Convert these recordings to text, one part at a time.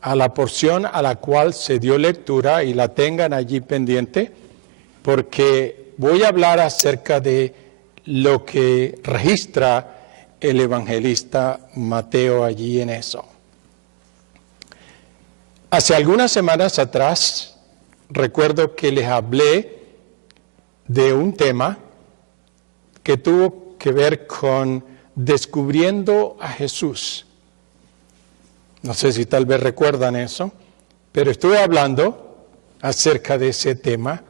a la porción a la cual se dio lectura y la tengan allí pendiente, porque voy a hablar acerca de lo que registra el evangelista Mateo allí en eso. Hace algunas semanas atrás, recuerdo que les hablé de un tema que tuvo que ver con descubriendo a Jesús. No sé si tal vez recuerdan eso, pero estuve hablando acerca de ese tema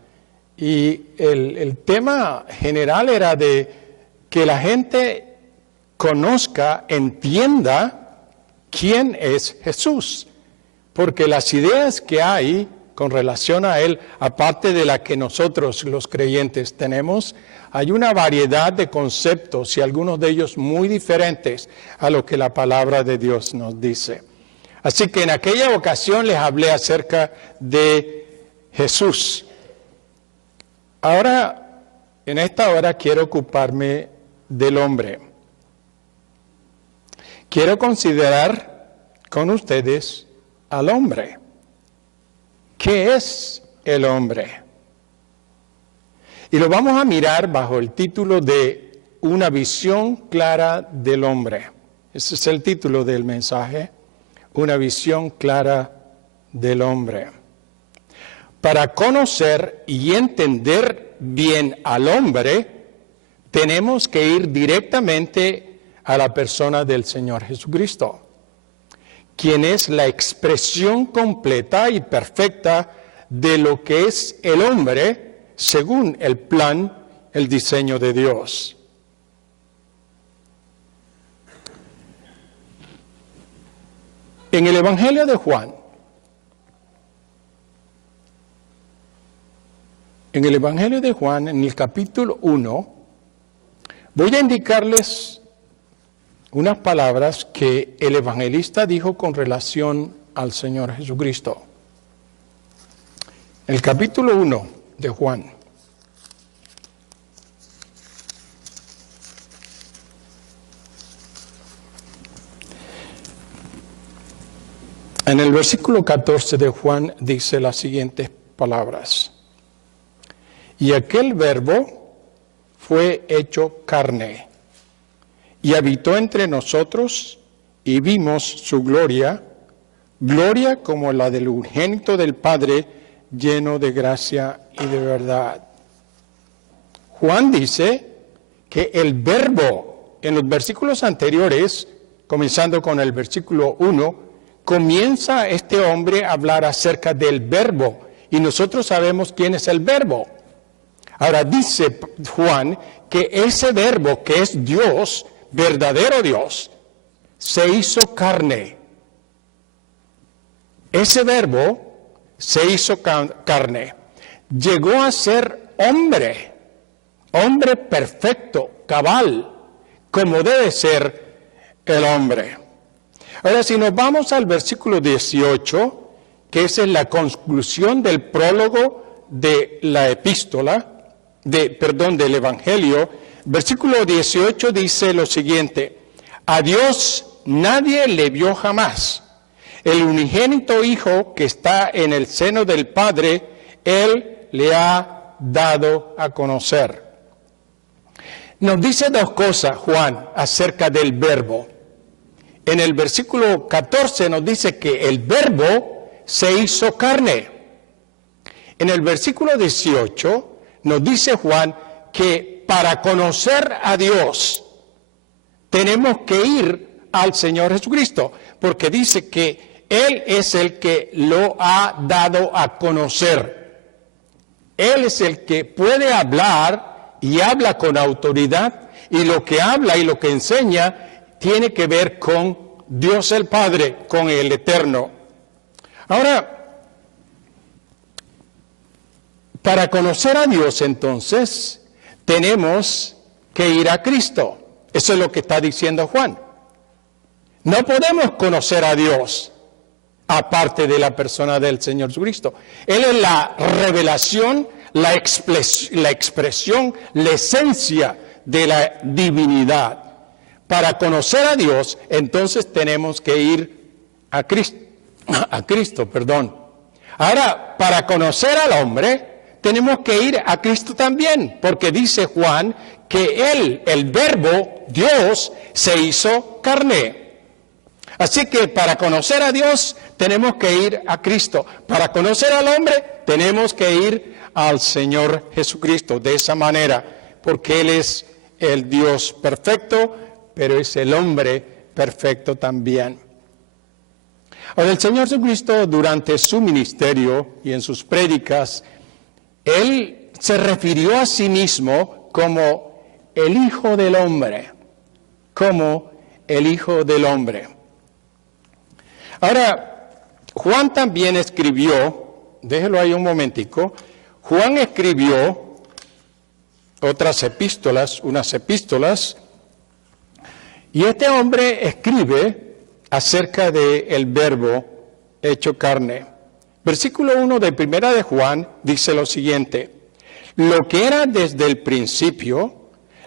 y el tema general era de que la gente conozca, entienda quién es Jesús, porque las ideas que hay con relación a Él, aparte de la que nosotros los creyentes tenemos, hay una variedad de conceptos y algunos de ellos muy diferentes a lo que la palabra de Dios nos dice. Así que en aquella ocasión les hablé acerca de Jesús. Ahora, en esta hora quiero ocuparme del hombre. Quiero considerar con ustedes al hombre. ¿Qué es el hombre? Y lo vamos a mirar bajo el título de Una visión clara del hombre. Ese es el título del mensaje. Una visión clara del hombre. Para conocer y entender bien al hombre, tenemos que ir directamente a la persona del Señor Jesucristo, quien es la expresión completa y perfecta de lo que es el hombre según el plan, el diseño de Dios. En el Evangelio de Juan, en el capítulo 1, voy a indicarles unas palabras que el evangelista dijo con relación al Señor Jesucristo. El capítulo 1 de Juan. En el versículo 14 de Juan dice las siguientes palabras. Y aquel verbo fue hecho carne y habitó entre nosotros y vimos su gloria, gloria como la del unigénito del Padre, lleno de gracia y de verdad. Juan dice que el verbo en los versículos anteriores, comenzando con el versículo 1, comienza este hombre a hablar acerca del verbo, y nosotros sabemos quién es el verbo. Ahora dice Juan que ese verbo que es Dios, verdadero Dios, se hizo carne. Ese verbo se hizo carne. Llegó a ser hombre, hombre perfecto, cabal, como debe ser el hombre. Ahora, si nos vamos al versículo 18, que esa es la conclusión del prólogo de la epístola, del Evangelio, versículo 18 dice lo siguiente: a Dios nadie le vio jamás. El unigénito Hijo que está en el seno del Padre, Él le ha dado a conocer. Nos dice dos cosas Juan acerca del verbo. En el versículo 14 nos dice que el verbo se hizo carne. En el versículo 18 nos dice Juan que para conocer a Dios tenemos que ir al Señor Jesucristo, porque dice que Él es el que lo ha dado a conocer. Él es el que puede hablar y habla con autoridad, y lo que habla y lo que enseña tiene que ver con Dios el Padre, con el Eterno. Ahora, para conocer a Dios entonces, tenemos que ir a Cristo. Eso es lo que está diciendo Juan. No podemos conocer a Dios aparte de la persona del Señor Jesucristo. Él es la revelación, la expresión, la esencia de la divinidad. Para conocer a Dios, entonces tenemos que ir a Cristo. a Cristo, perdón. Ahora, para conocer al hombre, tenemos que ir a Cristo también, porque dice Juan que Él, el Verbo, Dios, se hizo carne. Así que para conocer a Dios, tenemos que ir a Cristo. Para conocer al hombre, tenemos que ir al Señor Jesucristo, de esa manera, porque Él es el Dios perfecto, pero es el hombre perfecto también. Ahora, el Señor Jesucristo, durante su ministerio y en sus prédicas, Él se refirió a sí mismo como el Hijo del Hombre, como el Hijo del Hombre. Ahora, Juan también escribió, déjelo ahí un momentico, Juan escribió otras epístolas, unas epístolas, y este hombre escribe acerca del Verbo hecho carne. Versículo 1 de Primera de Juan dice lo siguiente: lo que era desde el principio,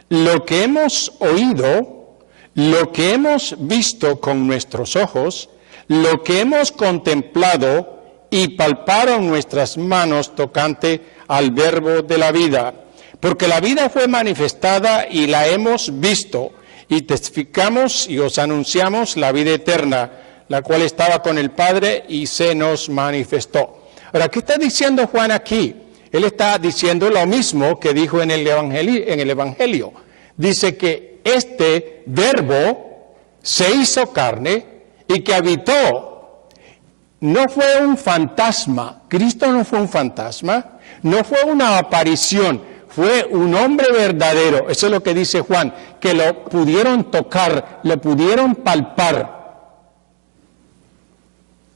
lo que hemos oído, lo que hemos visto con nuestros ojos, lo que hemos contemplado y palparon nuestras manos tocante al Verbo de la vida. Porque la vida fue manifestada y la hemos visto, y testificamos y os anunciamos la vida eterna, la cual estaba con el Padre y se nos manifestó. Ahora, ¿qué está diciendo Juan aquí? Él está diciendo lo mismo que dijo en el Evangelio. Dice que este Verbo se hizo carne y que habitó. No fue un fantasma, Cristo no fue un fantasma, no fue una aparición, fue un hombre verdadero. Eso es lo que dice Juan, que lo pudieron tocar, lo pudieron palpar.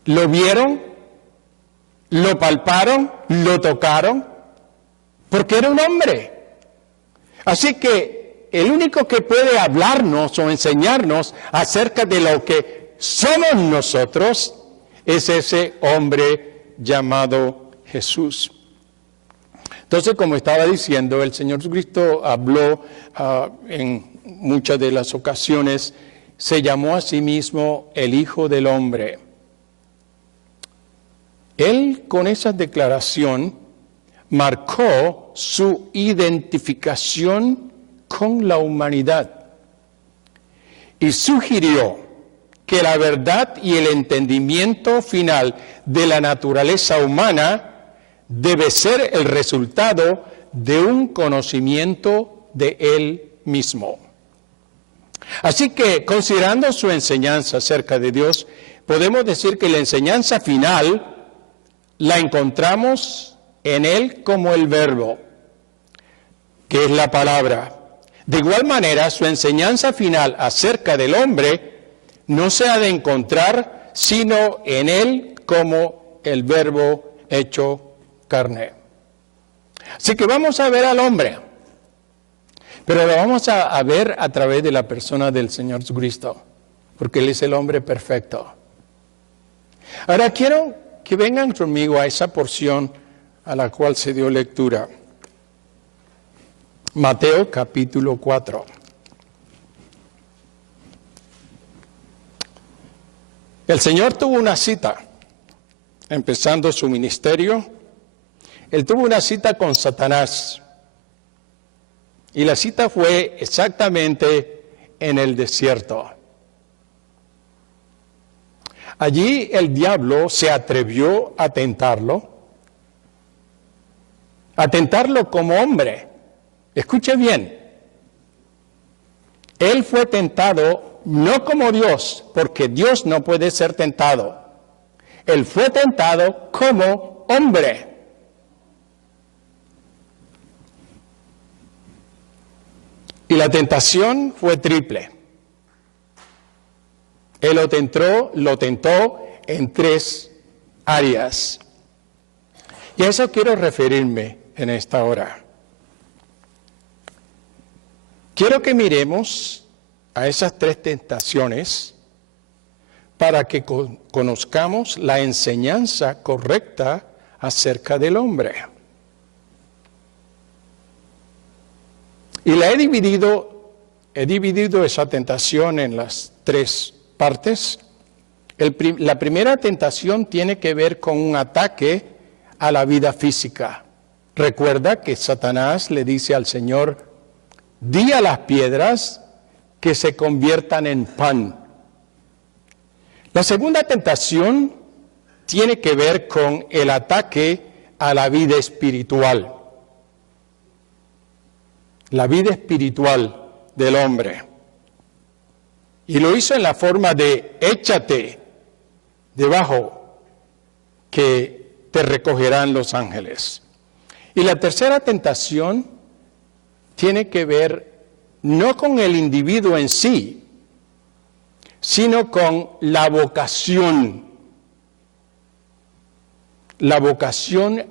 Lo vieron, lo palparon, lo tocaron, porque era un hombre. Así que el único que puede hablarnos o enseñarnos acerca de lo que somos nosotros es ese hombre llamado Jesús. Entonces, como estaba diciendo, el Señor Jesucristo habló en muchas de las ocasiones, se llamó a sí mismo el Hijo del Hombre. Él, con esa declaración, marcó su identificación con la humanidad y sugirió que la verdad y el entendimiento final de la naturaleza humana debe ser el resultado de un conocimiento de Él mismo. Así que, considerando su enseñanza acerca de Dios, podemos decir que la enseñanza final la encontramos en Él como el Verbo, que es la palabra. De igual manera, su enseñanza final acerca del hombre no se ha de encontrar sino en Él como el Verbo hecho carne. Así que vamos a ver al hombre, pero lo vamos a ver a través de la persona del Señor Jesucristo, porque Él es el hombre perfecto. Ahora quiero que vengan conmigo a esa porción a la cual se dio lectura. Mateo capítulo 4. El Señor tuvo una cita, empezando su ministerio. Él tuvo una cita con Satanás. Y la cita fue exactamente en el desierto. Allí el diablo se atrevió a tentarlo como hombre. Escuche bien, él fue tentado no como Dios, porque Dios no puede ser tentado. Él fue tentado como hombre. Y la tentación fue triple. Él lo tentó en 3 áreas. Y a eso quiero referirme en esta hora. Quiero que miremos a esas 3 tentaciones para que conozcamos la enseñanza correcta acerca del hombre. Y la he dividido esa tentación en las 3 partes. La primera tentación tiene que ver con un ataque a la vida física. Recuerda que Satanás le dice al Señor, di a las piedras que se conviertan en pan. La segunda tentación tiene que ver con el ataque a la vida espiritual. La vida espiritual del hombre. Y lo hizo en la forma de échate debajo que te recogerán los ángeles. Y la tercera tentación tiene que ver no con el individuo en sí, sino con la vocación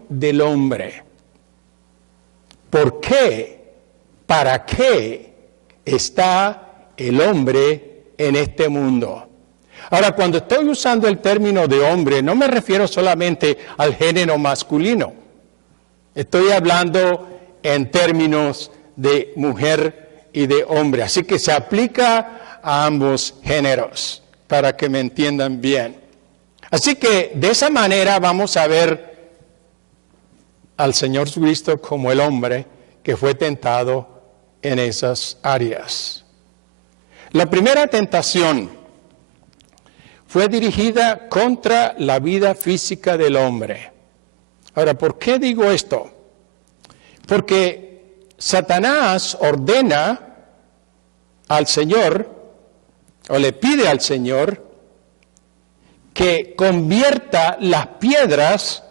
del hombre. ¿Por qué? ¿Para qué está el hombre en este mundo? Ahora, cuando estoy usando el término de hombre, no me refiero solamente al género masculino. Estoy hablando en términos de mujer y de hombre. Así que se aplica a ambos géneros, para que me entiendan bien. Así que de esa manera vamos a ver al Señor Jesucristo como el hombre que fue tentado en esas áreas. La primera tentación fue dirigida contra la vida física del hombre. Ahora, ¿por qué digo esto? Porque Satanás ordena al Señor, o le pide al Señor, que convierta las piedras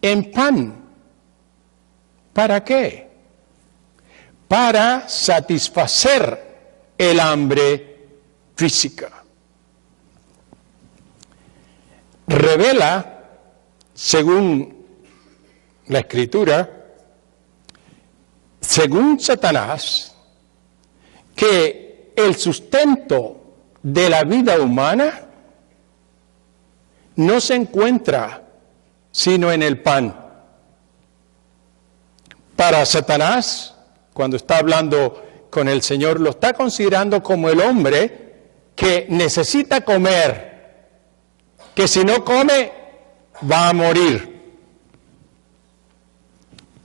en pan. ¿Para qué? Para satisfacer el hambre física. Revela, según la Escritura, según Satanás, que el sustento de la vida humana no se encuentra sino en el pan. Para Satanás, cuando está hablando con el Señor, lo está considerando como el hombre que necesita comer, que si no come va a morir.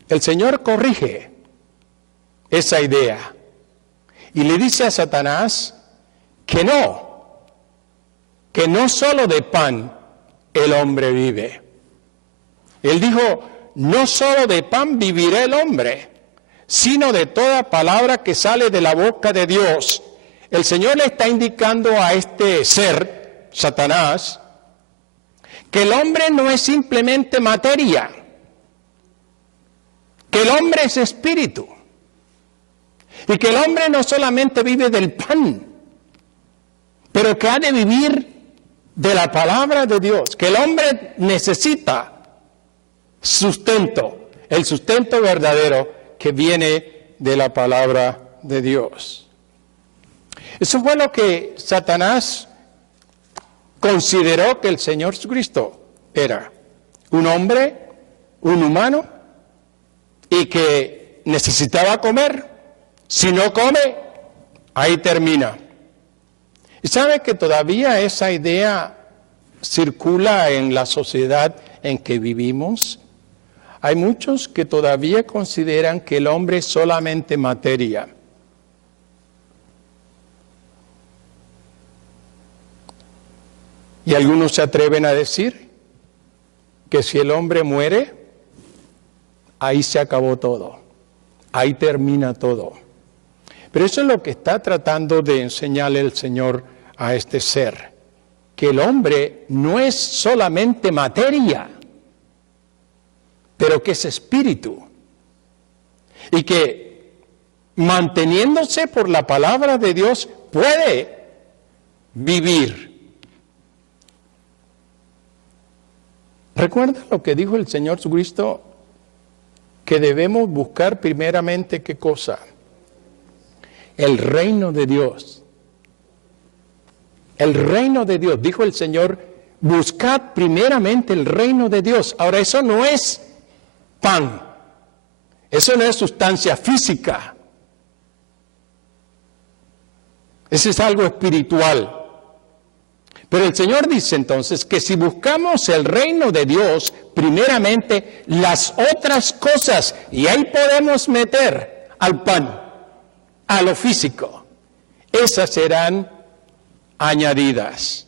El Señor corrige esa idea y le dice a Satanás que no solo de pan el hombre vive. Él dijo, no solo de pan vivirá el hombre, sino de toda palabra que sale de la boca de Dios. El Señor le está indicando a este ser, Satanás, que el hombre no es simplemente materia, que el hombre es espíritu, y que el hombre no solamente vive del pan, pero que ha de vivir de la palabra de Dios, que el hombre necesita sustento, el sustento verdadero que viene de la palabra de Dios. Eso fue lo que Satanás consideró que el Señor Jesucristo era: un hombre, un humano, y que necesitaba comer. Si no come, ahí termina. ¿Y sabe que todavía esa idea circula en la sociedad en que vivimos? Hay muchos que todavía consideran que el hombre es solamente materia. Y algunos se atreven a decir que si el hombre muere, ahí se acabó todo, ahí termina todo. Pero eso es lo que está tratando de enseñarle el Señor a este ser, que el hombre no es solamente materia, pero que es espíritu, y que manteniéndose por la palabra de Dios puede vivir. ¿Recuerda lo que dijo el Señor Jesucristo? Que debemos buscar primeramente, ¿qué cosa? El reino de Dios. El reino de Dios, dijo el Señor, buscad primeramente el reino de Dios. Ahora, eso no es pan, eso no es sustancia física, eso es algo espiritual. Pero el Señor dice entonces que si buscamos el reino de Dios, primeramente las otras cosas, y ahí podemos meter al pan, a lo físico, esas serán añadidas.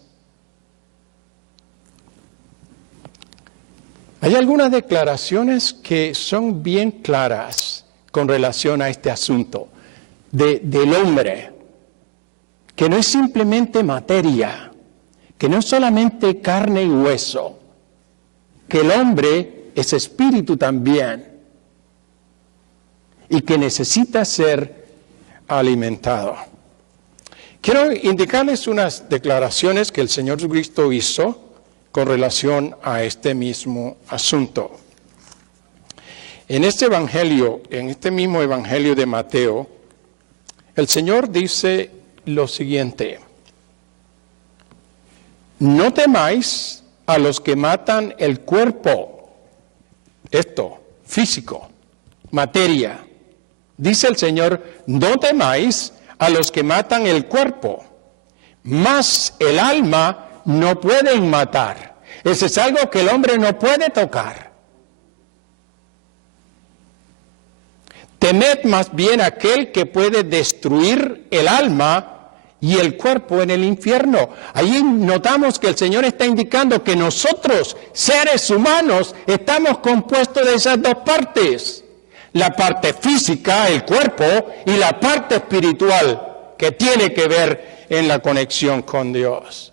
Hay algunas declaraciones que son bien claras con relación a este asunto del hombre, que no es simplemente materia, que no es solamente carne y hueso, que el hombre es espíritu también y que necesita ser alimentado. Quiero indicarles unas declaraciones que el Señor Jesucristo hizo con relación a este mismo asunto. En este evangelio, en este mismo evangelio de Mateo, el Señor dice lo siguiente: no temáis a los que matan el cuerpo, esto, físico, materia. Dice el Señor, no temáis a los que matan el cuerpo, mas el alma no pueden matar. Eso es algo que el hombre no puede tocar. Temed más bien aquel que puede destruir el alma y el cuerpo en el infierno. Allí notamos que el Señor está indicando que nosotros, seres humanos, estamos compuestos de esas dos partes. La parte física, el cuerpo, y la parte espiritual, que tiene que ver en la conexión con Dios.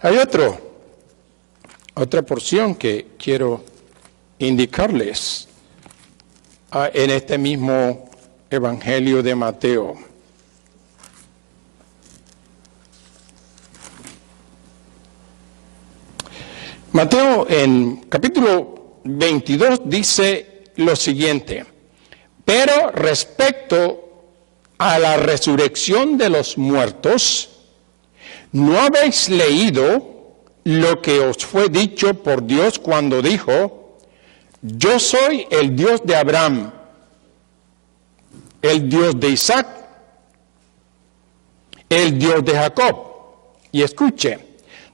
Hay otra porción que quiero indicarles en este mismo Evangelio de Mateo. Mateo en capítulo 22 dice lo siguiente: pero respecto a la resurrección de los muertos, ¿no habéis leído lo que os fue dicho por Dios cuando dijo: yo soy el Dios de Abraham, el Dios de Isaac, el Dios de Jacob? Y escuche,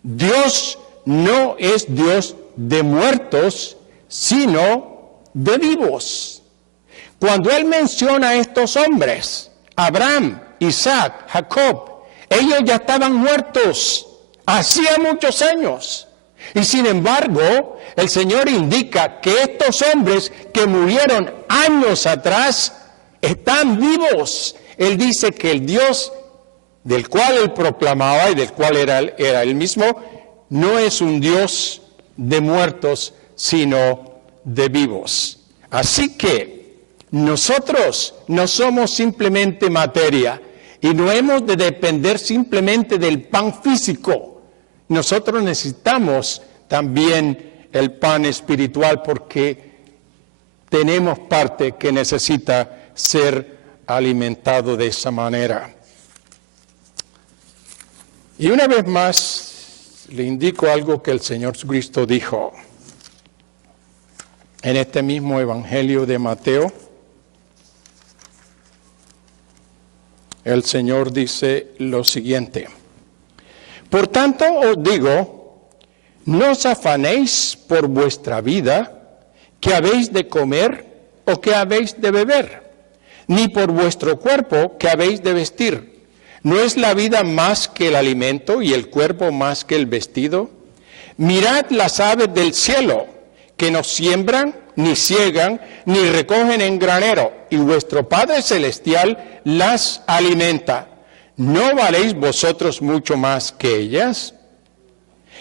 Dios no es Dios de muertos, sino de vivos. Cuando Él menciona a estos hombres, Abraham, Isaac, Jacob, ellos ya estaban muertos hacía muchos años. Y sin embargo, el Señor indica que estos hombres que murieron años atrás están vivos. Él dice que el Dios del cual Él proclamaba y del cual era Él mismo, no es un Dios de muertos, sino de vivos. Así que nosotros no somos simplemente materia y no hemos de depender simplemente del pan físico. Nosotros necesitamos también el pan espiritual porque tenemos parte que necesita ser alimentado de esa manera. Y una vez más le indico algo que el Señor Jesucristo dijo en este mismo Evangelio de Mateo. El Señor dice lo siguiente: por tanto os digo, no os afanéis por vuestra vida, qué habéis de comer o qué habéis de beber, ni por vuestro cuerpo, qué habéis de vestir. ¿No es la vida más que el alimento y el cuerpo más que el vestido? Mirad las aves del cielo, que no siembran, ni siegan, ni recogen en granero, y vuestro Padre Celestial las alimenta. ¿No valéis vosotros mucho más que ellas?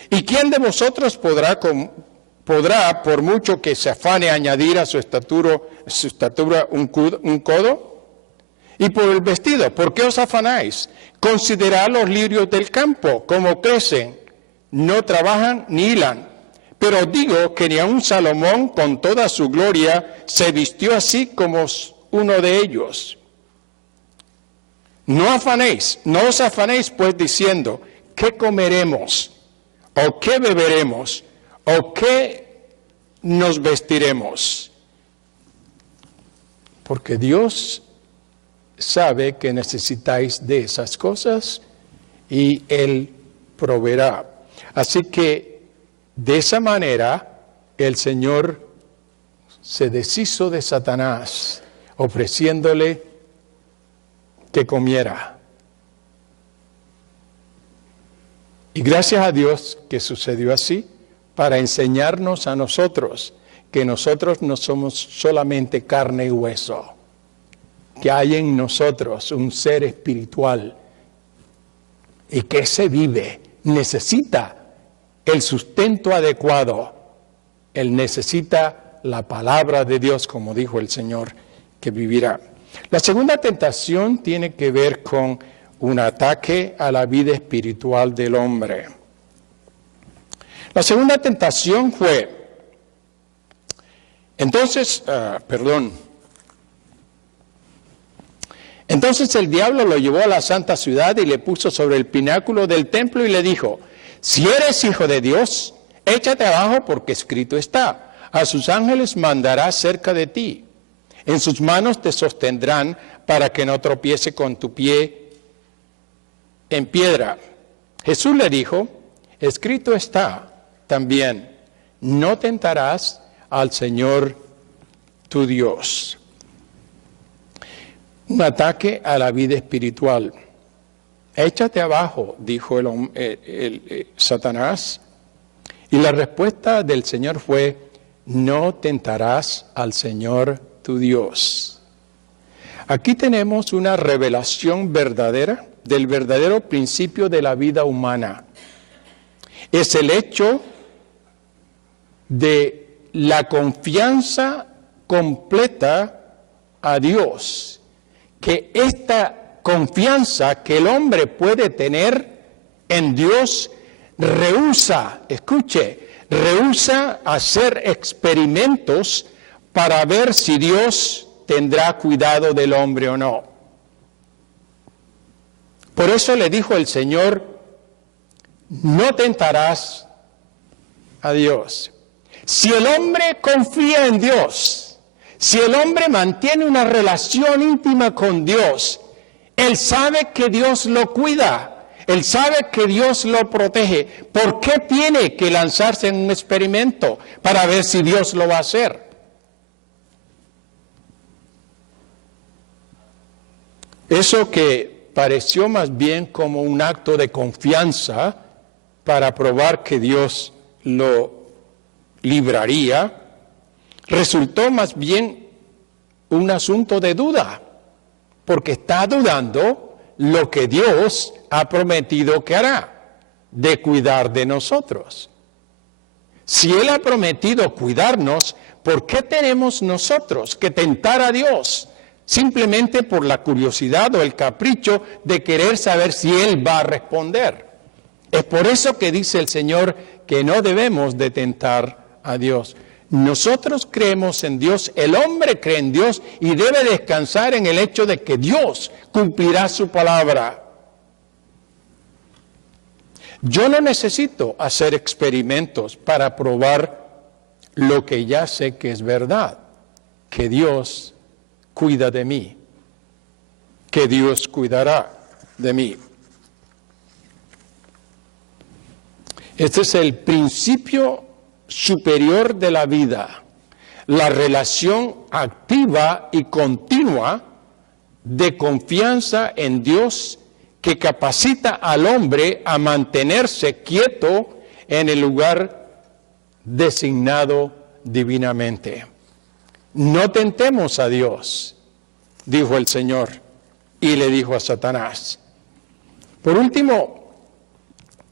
¿Y quién de vosotros podrá, por mucho que se afane, añadir a su estatura un codo? Y por el vestido, ¿por qué os afanáis? Considerad los lirios del campo, cómo crecen, no trabajan ni hilan. Pero os digo que ni aun Salomón, con toda su gloria, se vistió así como uno de ellos. No os afanéis pues diciendo, ¿qué comeremos? ¿O qué beberemos? ¿O qué nos vestiremos? Porque Dios sabe que necesitáis de esas cosas y Él proveerá. Así que de esa manera el Señor se deshizo de Satanás, ofreciéndole que comiera. Y gracias a Dios que sucedió así, para enseñarnos a nosotros que nosotros no somos solamente carne y hueso, que hay en nosotros un ser espiritual y que ese vive, necesita el sustento adecuado. Él necesita la palabra de Dios, como dijo el Señor, que vivirá. La segunda tentación tiene que ver con un ataque a la vida espiritual del hombre. La segunda tentación fue, entonces el diablo lo llevó a la santa ciudad y le puso sobre el pináculo del templo y le dijo, si eres hijo de Dios, échate abajo porque escrito está, a sus ángeles mandará cerca de ti, en sus manos te sostendrán para que no tropiece con tu pie en piedra. Jesús le dijo, escrito está también, no tentarás al Señor tu Dios. Un ataque a la vida espiritual. Échate abajo, dijo Satanás. Y la respuesta del Señor fue, no tentarás al Señor tu Dios. Aquí tenemos una revelación verdadera del verdadero principio de la vida humana. Es el hecho de la confianza completa a Dios, que esta confianza que el hombre puede tener en Dios rehúsa hacer experimentos para ver si Dios tendrá cuidado del hombre o no. Por eso le dijo el Señor, no tentarás a Dios. Si el hombre confía en Dios, si el hombre mantiene una relación íntima con Dios, él sabe que Dios lo cuida, él sabe que Dios lo protege. ¿Por qué tiene que lanzarse en un experimento para ver si Dios lo va a hacer? Eso que pareció más bien como un acto de confianza para probar que Dios lo libraría, resultó más bien un asunto de duda, porque está dudando lo que Dios ha prometido que hará, de cuidar de nosotros. Si Él ha prometido cuidarnos, ¿por qué tenemos nosotros que tentar a Dios? Simplemente por la curiosidad o el capricho de querer saber si Él va a responder. Es por eso que dice el Señor que no debemos de tentar a Dios. Nosotros creemos en Dios, el hombre cree en Dios y debe descansar en el hecho de que Dios cumplirá su palabra. Yo no necesito hacer experimentos para probar lo que ya sé que es verdad, que Dios cuida de mí, que Dios cuidará de mí. Este es el principio superior de la vida, la relación activa y continua de confianza en Dios que capacita al hombre a mantenerse quieto en el lugar designado divinamente. No tentemos a Dios, dijo el Señor, y le dijo a Satanás. Por último,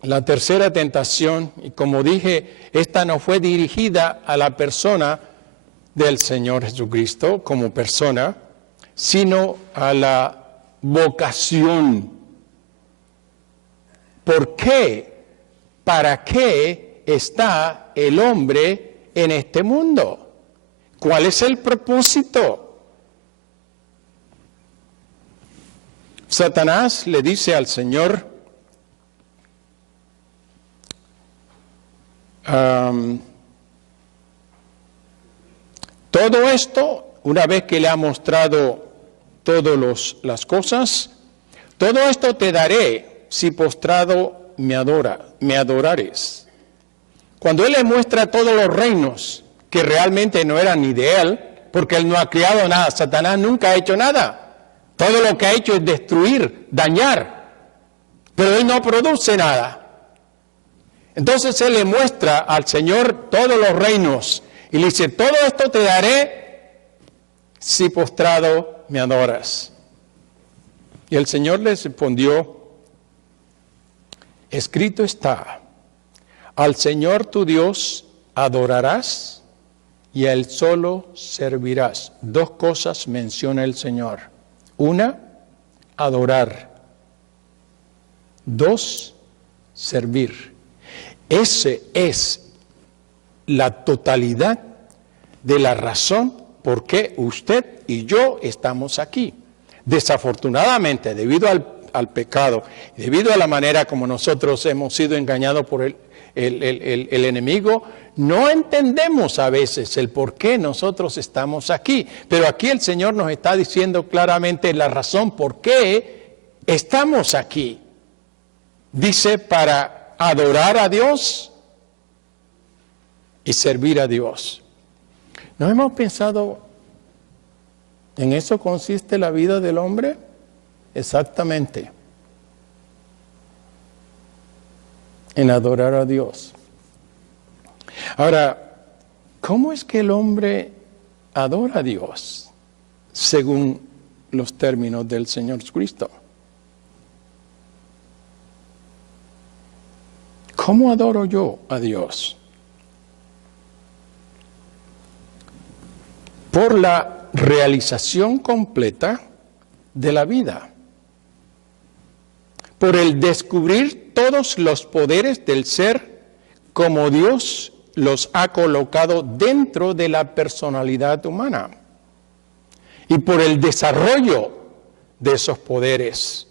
la tercera tentación, y como dije, esta no fue dirigida a la persona del Señor Jesucristo como persona, sino a la vocación. ¿Por qué? ¿Para qué está el hombre en este mundo? ¿Cuál es el propósito? Satanás le dice al Señor, todo esto, una vez que le ha mostrado todas las cosas, todo esto te daré si postrado me adorares. Cuando Él le muestra todos los reinos que realmente no eran ni de Él, porque Él no ha creado nada, Satanás nunca ha hecho nada. Todo lo que ha hecho es destruir, dañar, pero Él no produce nada. Entonces Él le muestra al Señor todos los reinos y le dice, todo esto te daré si postrado me adoras. Y el Señor le respondió, escrito está, al Señor tu Dios adorarás y a Él solo servirás. Dos cosas menciona el Señor. Una, adorar. Dos, servir. Ese es la totalidad de la razón por qué usted y yo estamos aquí. Desafortunadamente, debido al pecado, debido a la manera como nosotros hemos sido engañados por el enemigo, no entendemos a veces el por qué nosotros estamos aquí. Pero aquí el Señor nos está diciendo claramente la razón por qué estamos aquí. Dice, para adorar a Dios y servir a Dios. ¿No hemos pensado en eso consiste la vida del hombre? Exactamente. En adorar a Dios. Ahora, ¿cómo es que el hombre adora a Dios según los términos del Señor Jesucristo? ¿Cómo adoro yo a Dios? Por la realización completa de la vida. Por el descubrir todos los poderes del ser como Dios los ha colocado dentro de la personalidad humana. Y por el desarrollo de esos poderes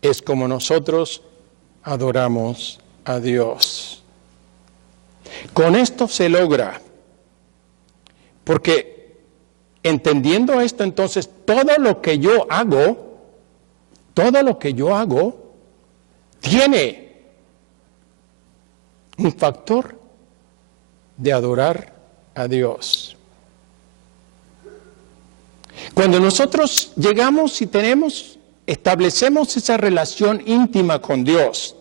es como nosotros adoramos a Dios. Con esto se logra, porque entendiendo esto, entonces, todo lo que yo hago tiene un factor de adorar a Dios. Cuando nosotros llegamos y establecemos esa relación íntima con Dios,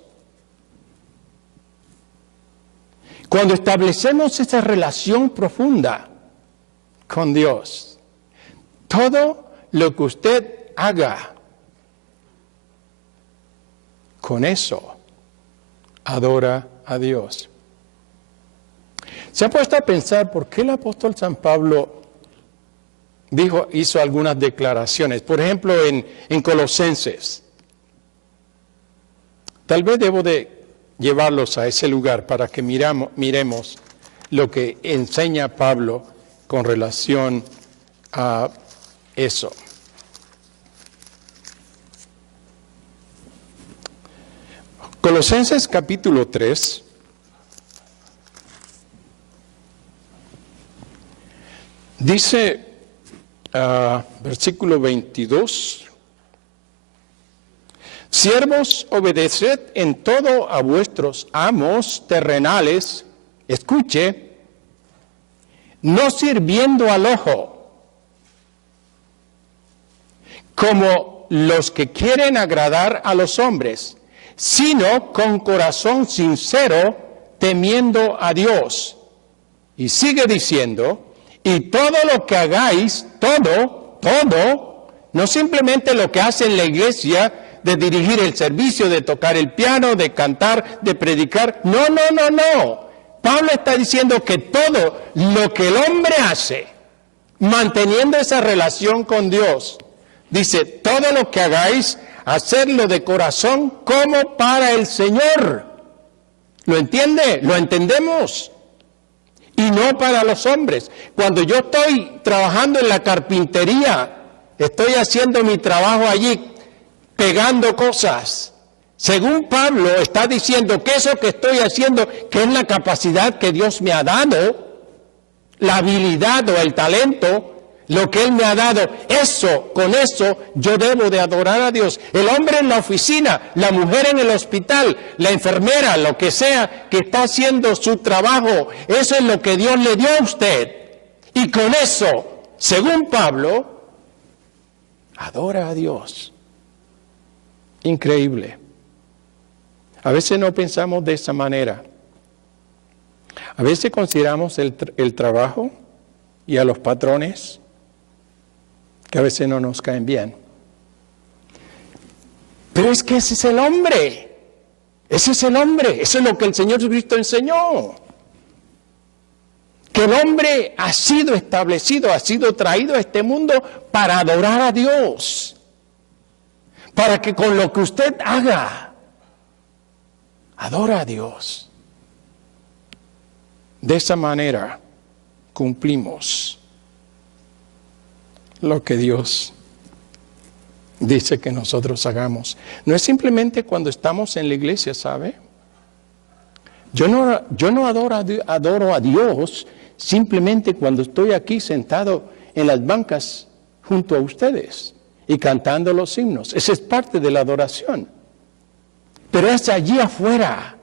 cuando establecemos esa relación profunda con Dios, todo lo que usted haga, con eso adora a Dios. ¿Se ha puesto a pensar por qué el apóstol San Pablo hizo algunas declaraciones? Por ejemplo, en Colosenses. Tal vez debo de llevarlos a ese lugar para que miremos lo que enseña Pablo con relación a eso. Colosenses capítulo 3. Dice, versículo 22, siervos, obedeced en todo a vuestros amos terrenales, escuche, no sirviendo al ojo, como los que quieren agradar a los hombres, sino con corazón sincero, temiendo a Dios. Y sigue diciendo, y todo lo que hagáis, todo, no simplemente lo que hace en la iglesia, de dirigir el servicio, de tocar el piano, de cantar, de predicar, no. Pablo está diciendo que todo lo que el hombre hace, manteniendo esa relación con Dios, dice, todo lo que hagáis, hacerlo de corazón como para el Señor. ¿Lo entiende? ¿Lo entendemos? Y no para los hombres. Cuando yo estoy trabajando en la carpintería, estoy haciendo mi trabajo allí, pegando cosas. Según Pablo está diciendo que eso que estoy haciendo, que es la capacidad que Dios me ha dado, la habilidad o el talento, lo que Él me ha dado, con eso yo debo de adorar a Dios. El hombre en la oficina, la mujer en el hospital, la enfermera, lo que sea que está haciendo su trabajo, eso es lo que Dios le dio a usted. Y con eso, según Pablo, adora a Dios. Increíble. A veces no pensamos de esa manera. A veces consideramos el trabajo y a los patrones que a veces no nos caen bien. Pero es que ese es el hombre. Ese es el hombre. Eso es lo que el Señor Jesucristo enseñó. Que el hombre ha sido establecido, ha sido traído a este mundo para adorar a Dios. Para que con lo que usted haga, adora a Dios. De esa manera cumplimos lo que Dios dice que nosotros hagamos. No es simplemente cuando estamos en la iglesia, ¿sabe? Yo no adoro a Dios simplemente cuando estoy aquí sentado en las bancas junto a ustedes y cantando los himnos. Esa es parte de la adoración. Pero es allí afuera,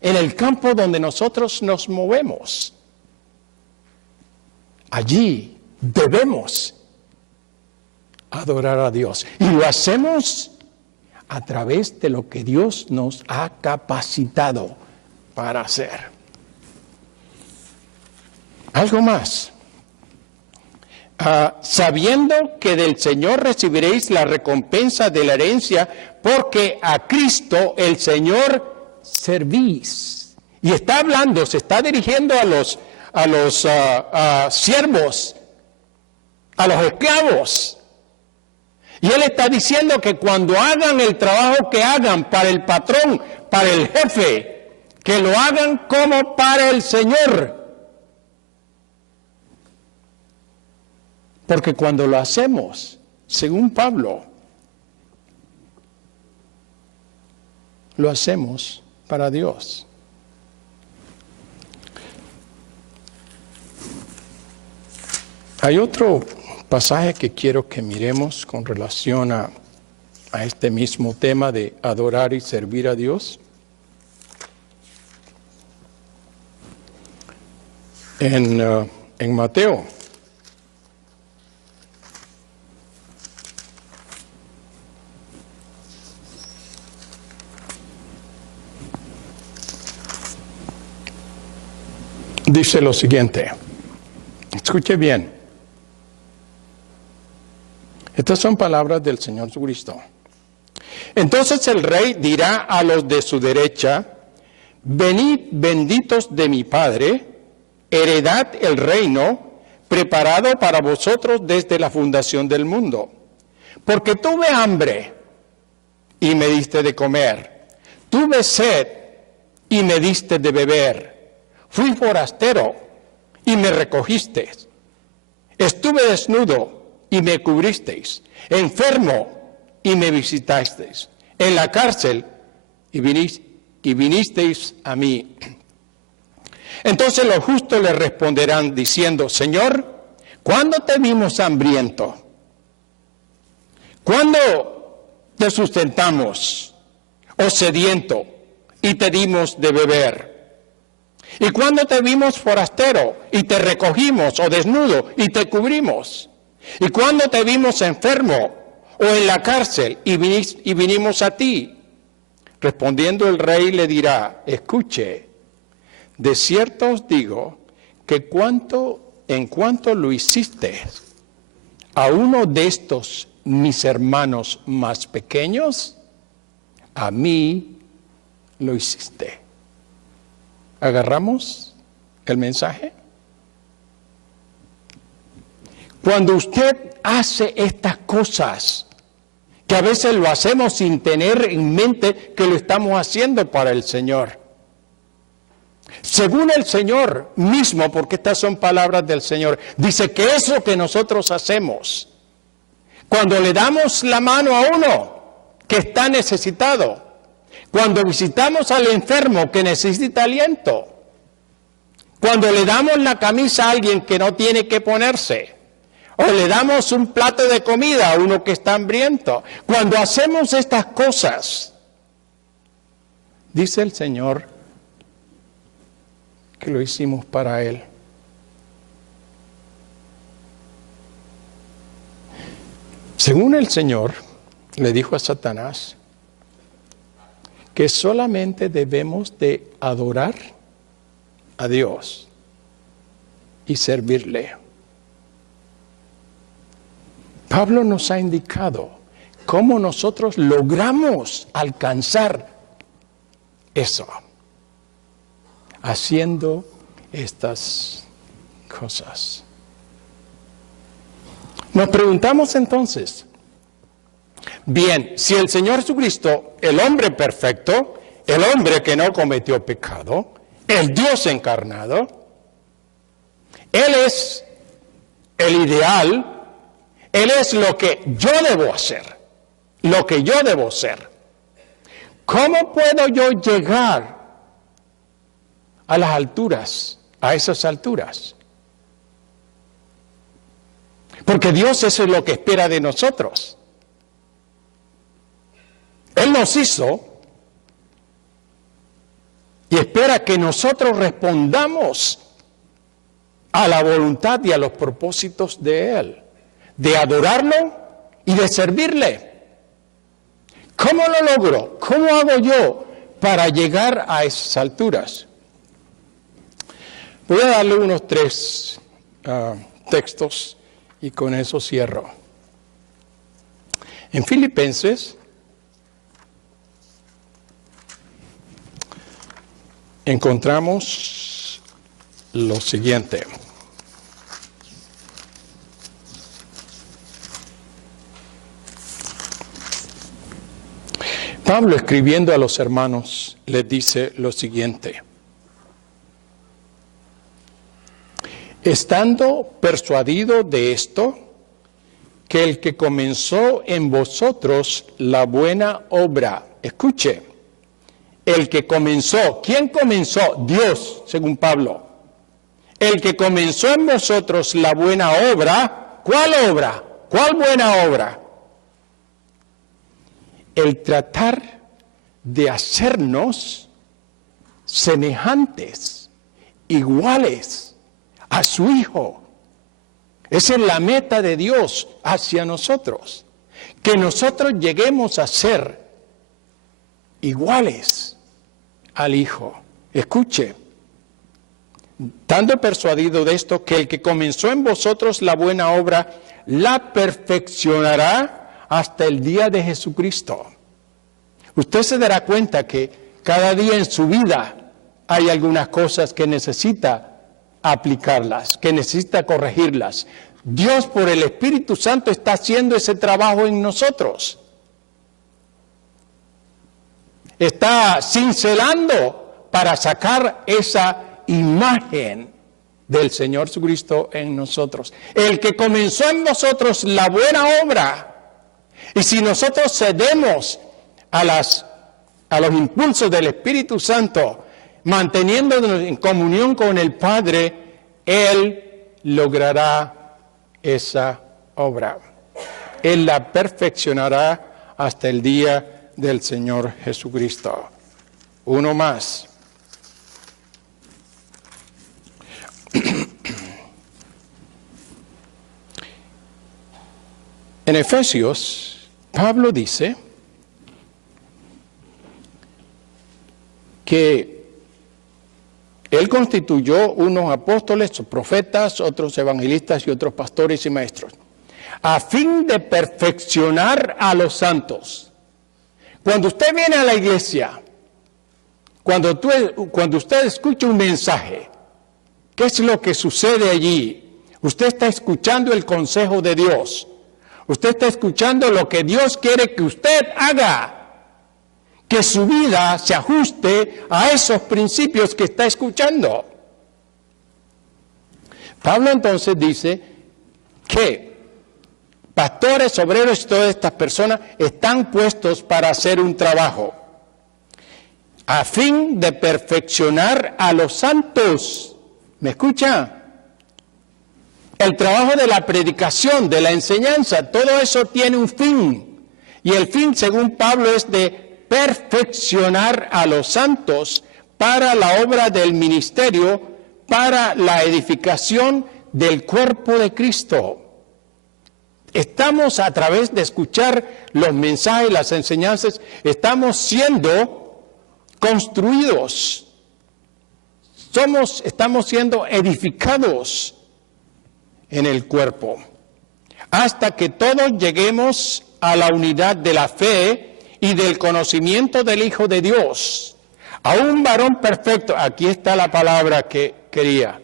en el campo donde nosotros nos movemos. Allí debemos adorar a Dios. Y lo hacemos a través de lo que Dios nos ha capacitado para hacer. Algo más. Sabiendo que del Señor recibiréis la recompensa de la herencia, porque a Cristo el Señor servís. Y está hablando, se está dirigiendo a los siervos, a los esclavos. Y Él está diciendo que cuando hagan el trabajo que hagan para el patrón, para el jefe, que lo hagan como para el Señor. Porque cuando lo hacemos, según Pablo, lo hacemos para Dios. Hay otro pasaje que quiero que miremos con relación a este mismo tema de adorar y servir a Dios. En Mateo. Dice lo siguiente. Escuche bien. Estas son palabras del Señor Jesucristo. Entonces el rey dirá a los de su derecha: venid benditos de mi Padre, heredad el reino preparado para vosotros desde la fundación del mundo. Porque tuve hambre y me diste de comer, tuve sed y me diste de beber, fui forastero y me recogisteis, estuve desnudo y me cubristeis, enfermo y me visitasteis, en la cárcel y vinisteis a mí. Entonces los justos le responderán diciendo: Señor, ¿cuándo te vimos hambriento? ¿Cuándo te sustentamos o sediento y te dimos de beber? ¿Y cuándo te vimos forastero y te recogimos, o desnudo y te cubrimos? ¿Y cuándo te vimos enfermo o en la cárcel y vinimos a ti? Respondiendo el rey le dirá: escuche, de cierto os digo que en cuanto lo hiciste a uno de estos mis hermanos más pequeños, a mí lo hiciste. ¿Agarramos el mensaje? Cuando usted hace estas cosas, que a veces lo hacemos sin tener en mente que lo estamos haciendo para el Señor, según el Señor mismo, porque estas son palabras del Señor, dice que eso que nosotros hacemos, cuando le damos la mano a uno que está necesitado, cuando visitamos al enfermo que necesita aliento, cuando le damos la camisa a alguien que no tiene que ponerse, O le damos un plato de comida a uno que está hambriento. Cuando hacemos estas cosas, dice el Señor que lo hicimos para Él. Según el Señor, le dijo a Satanás que solamente debemos de adorar a Dios y servirle. Pablo nos ha indicado cómo nosotros logramos alcanzar eso, haciendo estas cosas. Nos preguntamos entonces, bien, si el Señor Jesucristo, el hombre perfecto, el hombre que no cometió pecado, el Dios encarnado, Él es el ideal, Él es lo que yo debo hacer, lo que yo debo ser. ¿Cómo puedo yo llegar a las alturas, a esas alturas? Porque Dios eso es lo que espera de nosotros. Él nos hizo y espera que nosotros respondamos a la voluntad y a los propósitos de Él, de adorarlo y de servirle. ¿Cómo lo logro? ¿Cómo hago yo para llegar a esas alturas? Voy a darle unos 3 textos y con eso cierro. En Filipenses encontramos lo siguiente. Pablo, escribiendo a los hermanos, les dice lo siguiente: estando persuadido de esto, que el que comenzó en vosotros la buena obra, escuche, el que comenzó, ¿quién comenzó? Dios, según Pablo. El que comenzó en vosotros la buena obra, ¿cuál obra? ¿Cuál buena obra? El tratar de hacernos semejantes, iguales a su Hijo. Esa es la meta de Dios hacia nosotros. Que nosotros lleguemos a ser iguales al Hijo. Escuche, estando persuadido de esto, que el que comenzó en vosotros la buena obra, la perfeccionará hasta el día de Jesucristo. Usted se dará cuenta que cada día en su vida hay algunas cosas que necesita aplicarlas, que necesita corregirlas. Dios por el Espíritu Santo está haciendo ese trabajo en nosotros. Está cincelando para sacar esa imagen del Señor Jesucristo en nosotros. El que comenzó en nosotros la buena obra. Y si nosotros cedemos a los impulsos del Espíritu Santo, manteniéndonos en comunión con el Padre, Él logrará esa obra. Él la perfeccionará hasta el día del Señor Jesucristo. Uno más. En Efesios, Pablo dice que él constituyó unos apóstoles, profetas, otros evangelistas y otros pastores y maestros, a fin de perfeccionar a los santos. Cuando usted viene a la iglesia, cuando usted escucha un mensaje, ¿qué es lo que sucede allí? Usted está escuchando el consejo de Dios. Usted está escuchando lo que Dios quiere que usted haga. Que su vida se ajuste a esos principios que está escuchando. Pablo entonces dice que pastores, obreros y todas estas personas están puestos para hacer un trabajo a fin de perfeccionar a los santos. ¿Me escucha? el trabajo de la predicación, de la enseñanza, todo eso tiene un fin. Y el fin, según Pablo, es de perfeccionar a los santos para la obra del ministerio, para la edificación del cuerpo de Cristo. Estamos, a través de escuchar los mensajes, las enseñanzas, estamos siendo construidos. Estamos siendo edificados en el cuerpo, hasta que todos lleguemos a la unidad de la fe y del conocimiento del Hijo de Dios, a un varón perfecto. Aquí está la palabra que quería.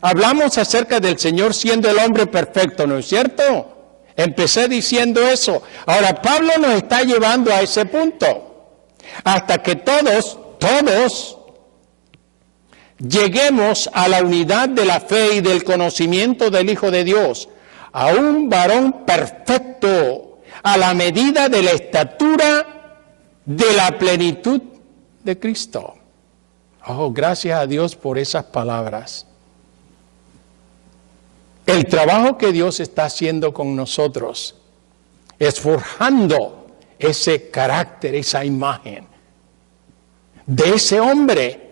Hablamos acerca del Señor siendo el hombre perfecto, ¿no es cierto? Empecé diciendo eso. Ahora Pablo nos está llevando a ese punto, hasta que todos lleguemos a la unidad de la fe y del conocimiento del Hijo de Dios, a un varón perfecto, a la medida de la estatura de la plenitud de Cristo. Oh, gracias a Dios por esas palabras. El trabajo que Dios está haciendo con nosotros es forjando ese carácter, esa imagen de ese hombre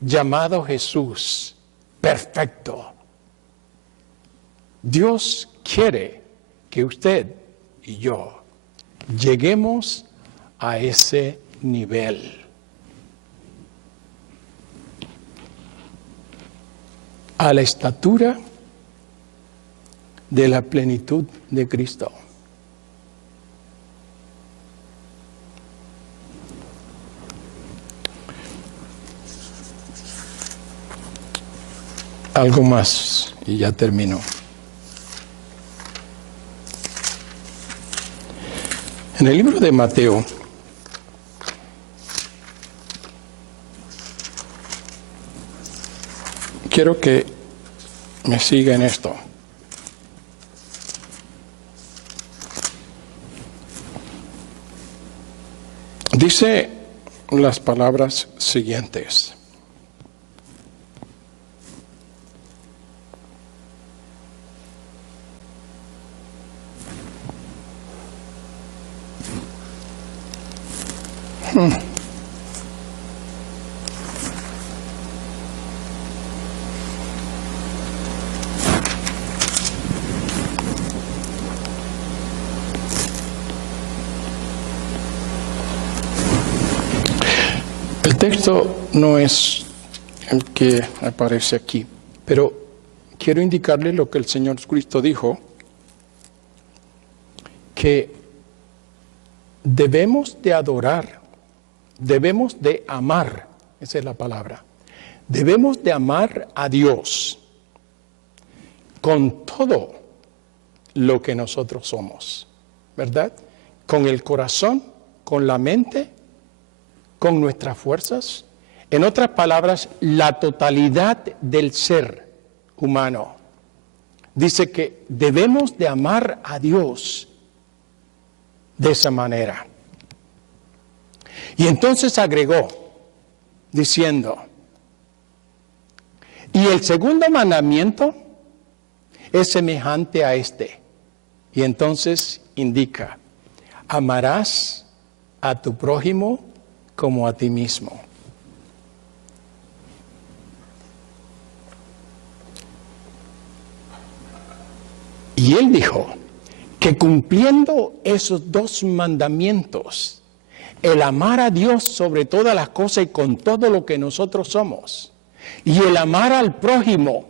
llamado Jesús, perfecto. Dios quiere que usted y yo lleguemos a ese nivel. A la estatura de la plenitud de Cristo. Algo más y ya termino. En el libro de Mateo, quiero que me siga en esto. Dice las palabras siguientes. El texto no es el que aparece aquí, pero quiero indicarle lo que el Señor Cristo dijo, que debemos de adorar, debemos de amar, esa es la palabra, debemos de amar a Dios con todo lo que nosotros somos, ¿verdad? Con el corazón, con la mente, con nuestras fuerzas. En otras palabras, la totalidad del ser humano. Dice que debemos de amar a Dios de esa manera. Y entonces agregó, diciendo, y el segundo mandamiento es semejante a este. Y entonces indica, amarás a tu prójimo como a ti mismo. Y él dijo que cumpliendo esos dos mandamientos, el amar a Dios sobre todas las cosas y con todo lo que nosotros somos, y el amar al prójimo,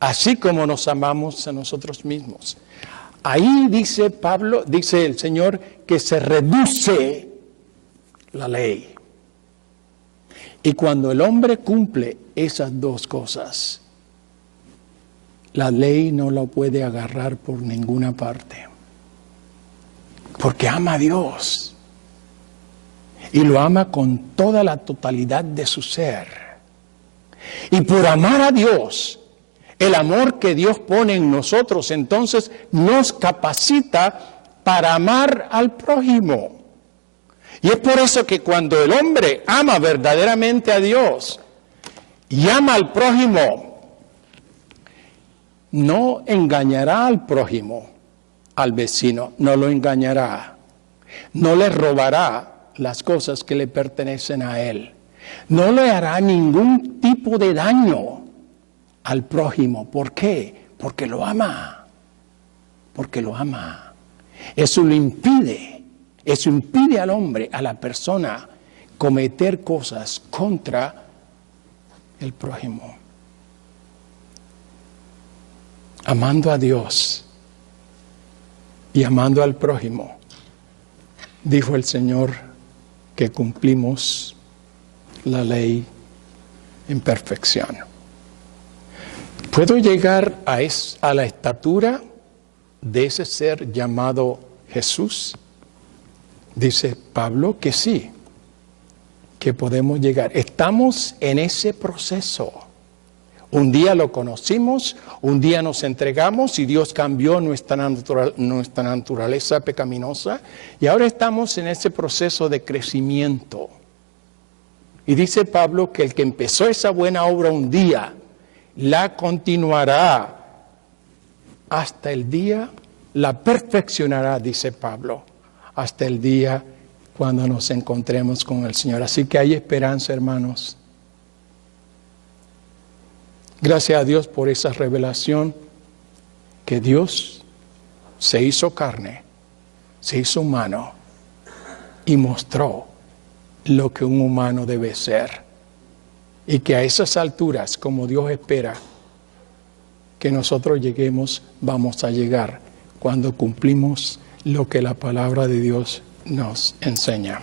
así como nos amamos a nosotros mismos. Ahí dice Pablo, dice el Señor, que se reduce la ley. Y cuando el hombre cumple esas dos cosas, la ley no lo puede agarrar por ninguna parte. Porque ama a Dios. Y lo ama con toda la totalidad de su ser. Y por amar a Dios, el amor que Dios pone en nosotros, entonces nos capacita para amar al prójimo. Y es por eso que cuando el hombre ama verdaderamente a Dios y ama al prójimo, no engañará al prójimo, al vecino, no lo engañará, no le robará las cosas que le pertenecen a él, no le hará ningún tipo de daño al prójimo. ¿Por qué? Porque lo ama, porque lo ama. Eso lo impide, eso impide al hombre, a la persona, cometer cosas contra el prójimo. Amando a Dios y amando al prójimo, dijo el Señor que cumplimos la ley en perfección. ¿Puedo llegar a la estatura de ese ser llamado Jesús? Dice Pablo que sí, que podemos llegar. Estamos en ese proceso. Un día lo conocimos, un día nos entregamos y Dios cambió nuestra naturaleza pecaminosa y ahora estamos en ese proceso de crecimiento. Y dice Pablo que el que empezó esa buena obra un día, la continuará hasta el día, la perfeccionará, dice Pablo, hasta el día cuando nos encontremos con el Señor. Así que hay esperanza, hermanos. Gracias a Dios por esa revelación que Dios se hizo carne, se hizo humano y mostró lo que un humano debe ser. Y que a esas alturas, como Dios espera que nosotros lleguemos, vamos a llegar cuando cumplimos lo que la palabra de Dios nos enseña.